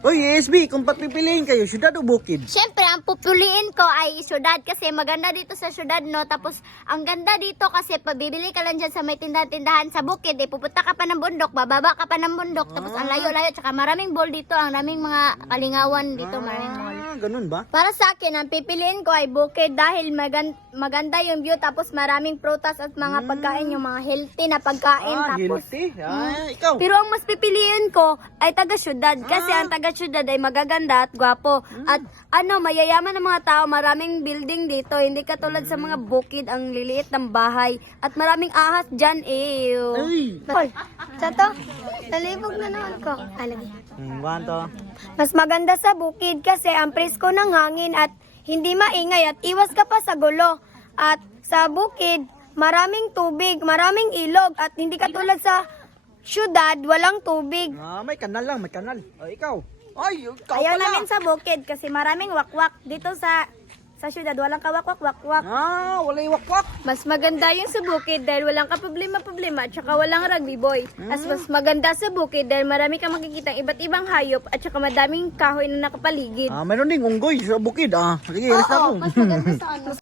Oy, ESB, kung pagpipiliin kayo, syudad o bukid? Siyempre, ang pupuliin ko ay syudad kasi maganda dito sa syudad, no? Tapos, ang ganda dito kasi pabibili ka lang dyan sa may tindahan-tindahan sa bukid, pupunta ka pa ng bundok, bababa ka pa ng bundok, tapos ang layo-layo, tsaka maraming mall dito, ang maraming mga kalingawan dito, maraming mall. Ganun ba? Para sa akin, ang pipiliin ko ay bukid dahil maganda yung view, tapos maraming prutas at mga pagkain, yung mga healthy na pagkain. Tapos, healthy. Ikaw. pero ang mas pipiliin ko ay taga-syudad kasi ang taga-syudad ay magaganda at gwapo. At mayayaman ng mga tao, maraming building dito. Hindi katulad sa mga bukid, ang liliit ng bahay. At maraming ahas dyan, ew. Ay. Paul, sa to, nalibog na naman ko. Alagi. Wanto. Mas maganda sa bukid kasi ang presko ng hangin at hindi maingay at iwas ka pa sa gulo. At sa bukid, maraming tubig, maraming ilog at hindi katulad sa syudad, walang tubig. May kanal lang, may kanal. Ikaw. Ay, ikaw Ayaw pala. namin sa bukid kasi maraming wakwak. Dito sa syudad, walang kawakwak-wakwak. Wala yung wakwak. Mas maganda yung sa bukid dahil walang kaproblema-problema at saka walang rugby boy. As mas maganda sa bukid dahil marami kang makikita iba't ibang hayop at saka madaming kahoy na nakapaligid. Mayroon ding unggoy sa bukid. Sige, Oo, mas maganda sa ano.